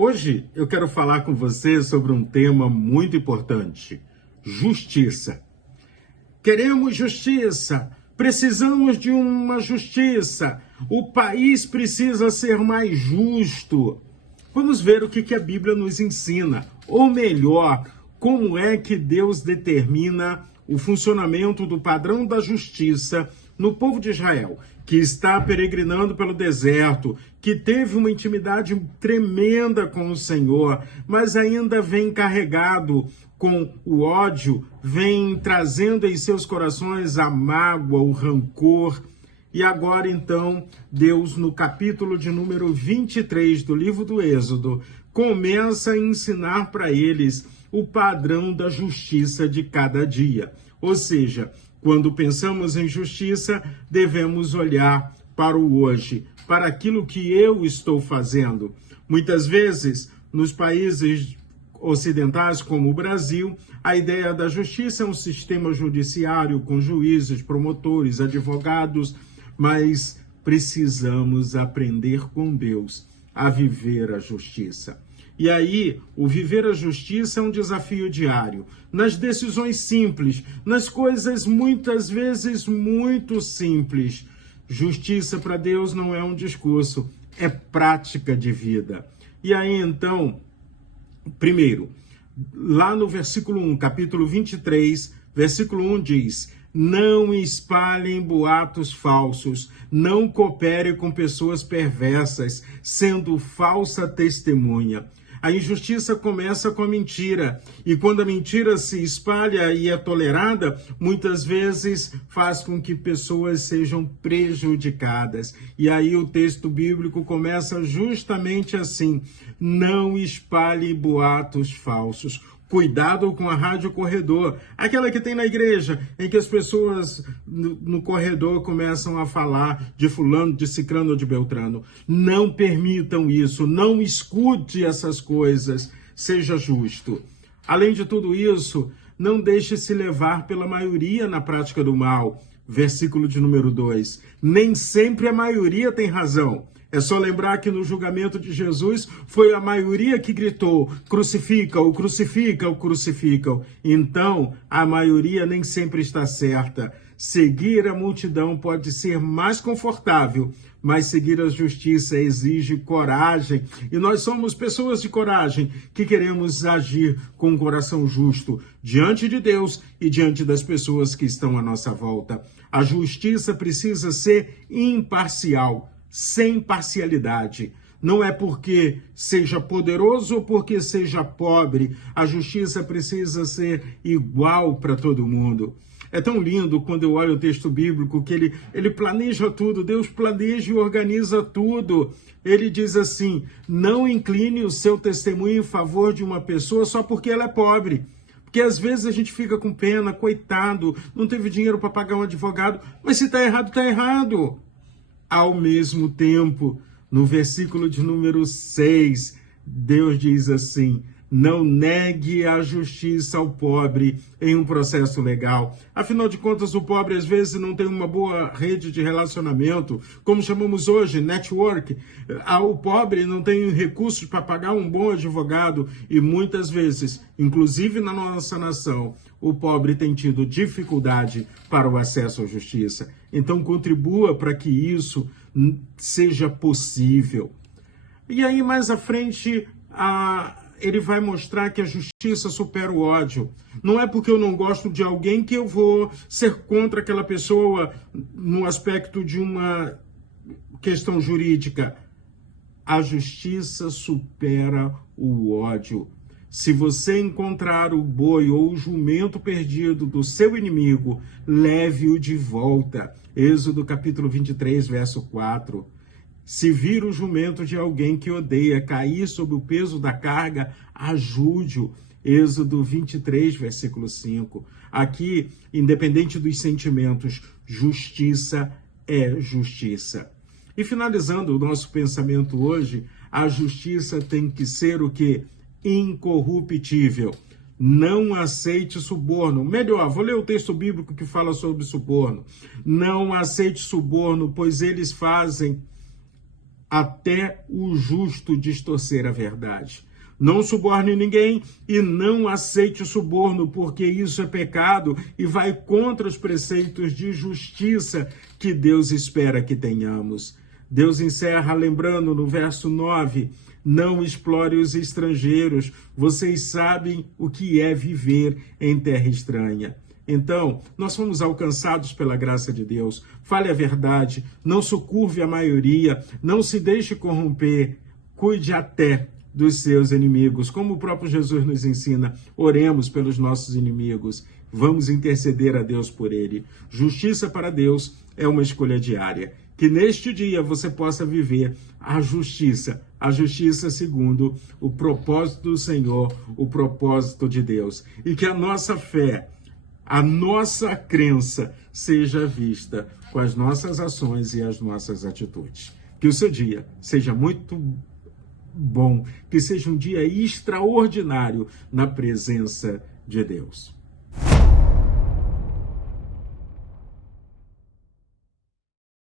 Hoje eu quero falar com você sobre um tema muito importante: justiça. Queremos justiça, precisamos de uma justiça, o país precisa ser mais justo. Vamos ver o que a Bíblia nos ensina, ou melhor, como é que Deus determina o funcionamento do padrão da justiça no povo de Israel, que está peregrinando pelo deserto, que teve uma intimidade tremenda com o Senhor, mas ainda vem carregado com o ódio, vem trazendo em seus corações a mágoa, o rancor. E agora, então, Deus, no capítulo de número 23 do livro do Êxodo, começa a ensinar para eles o padrão da justiça de cada dia. Ou seja, quando pensamos em justiça, devemos olhar para o hoje, para aquilo que eu estou fazendo. Muitas vezes, nos países ocidentais, como o Brasil, a ideia da justiça é um sistema judiciário com juízes, promotores, advogados, mas precisamos aprender com Deus a viver a justiça. E aí, o viver a justiça é um desafio diário, nas decisões simples, nas coisas muitas vezes muito simples. Justiça para Deus não é um discurso, é prática de vida. E aí, então, primeiro, lá no versículo 1, capítulo 23, versículo 1 diz: não espalhem boatos falsos, não coopere com pessoas perversas, sendo falsa testemunha. A injustiça começa com a mentira, e quando a mentira se espalha e é tolerada, muitas vezes faz com que pessoas sejam prejudicadas. E aí o texto bíblico começa justamente assim: não espalhe boatos falsos. Cuidado com a rádio corredor, aquela que tem na igreja, em que as pessoas no corredor começam a falar de fulano, de cicrano ou de beltrano. Não permitam isso, não escute essas coisas, seja justo. Além de tudo isso, não deixe se levar pela maioria na prática do mal. Versículo de número 2. Nem sempre a maioria tem razão. É só lembrar que no julgamento de Jesus foi a maioria que gritou: crucifica-o, crucifica-o, crucifica-o. Então, a maioria nem sempre está certa. Seguir a multidão pode ser mais confortável, mas seguir a justiça exige coragem. E nós somos pessoas de coragem que queremos agir com um coração justo diante de Deus e diante das pessoas que estão à nossa volta. A justiça precisa ser imparcial, sem parcialidade. Não é porque seja poderoso ou porque seja pobre. A justiça precisa ser igual para todo mundo. É tão lindo quando eu olho o texto bíblico que ele planeja tudo. Deus planeja e organiza tudo. Ele diz assim: não incline o seu testemunho em favor de uma pessoa só porque ela é pobre. Porque às vezes a gente fica com pena, coitado, não teve dinheiro para pagar um advogado. Mas se está errado, está errado. Ao mesmo tempo, no versículo de número 6, Deus diz assim: não negue a justiça ao pobre em um processo legal. Afinal de contas, o pobre às vezes não tem uma boa rede de relacionamento, como chamamos hoje, network. O pobre não tem recursos para pagar um bom advogado e muitas vezes, inclusive na nossa nação, o pobre tem tido dificuldade para o acesso à justiça. Então, contribua para que isso seja possível. E aí, mais à frente, ele vai mostrar que a justiça supera o ódio. Não é porque eu não gosto de alguém que eu vou ser contra aquela pessoa no aspecto de uma questão jurídica. A justiça supera o ódio. Se você encontrar o boi ou o jumento perdido do seu inimigo, leve-o de volta. Êxodo capítulo 23, verso 4. Se vir o jumento de alguém que odeia cair sob o peso da carga, ajude-o. Êxodo 23, versículo 5. Aqui, independente dos sentimentos, justiça é justiça. E finalizando o nosso pensamento hoje, a justiça tem que ser o quê? Incorruptível. Não aceite suborno. Melhor, vou ler o texto bíblico que fala sobre suborno. Não aceite suborno, pois eles fazem até o justo distorcer a verdade. Não suborne ninguém e não aceite o suborno, porque isso é pecado e vai contra os preceitos de justiça que Deus espera que tenhamos. Deus encerra lembrando no verso 9, não explore os estrangeiros, vocês sabem o que é viver em terra estranha. Então, nós fomos alcançados pela graça de Deus. Fale a verdade, não sucumbe à maioria, não se deixe corromper, cuide até dos seus inimigos. Como o próprio Jesus nos ensina, oremos pelos nossos inimigos, vamos interceder a Deus por ele. Justiça para Deus é uma escolha diária. Que neste dia você possa viver a justiça segundo o propósito do Senhor, o propósito de Deus. E que a nossa fé, a nossa crença seja vista com as nossas ações e as nossas atitudes. Que o seu dia seja muito bom, que seja um dia extraordinário na presença de Deus.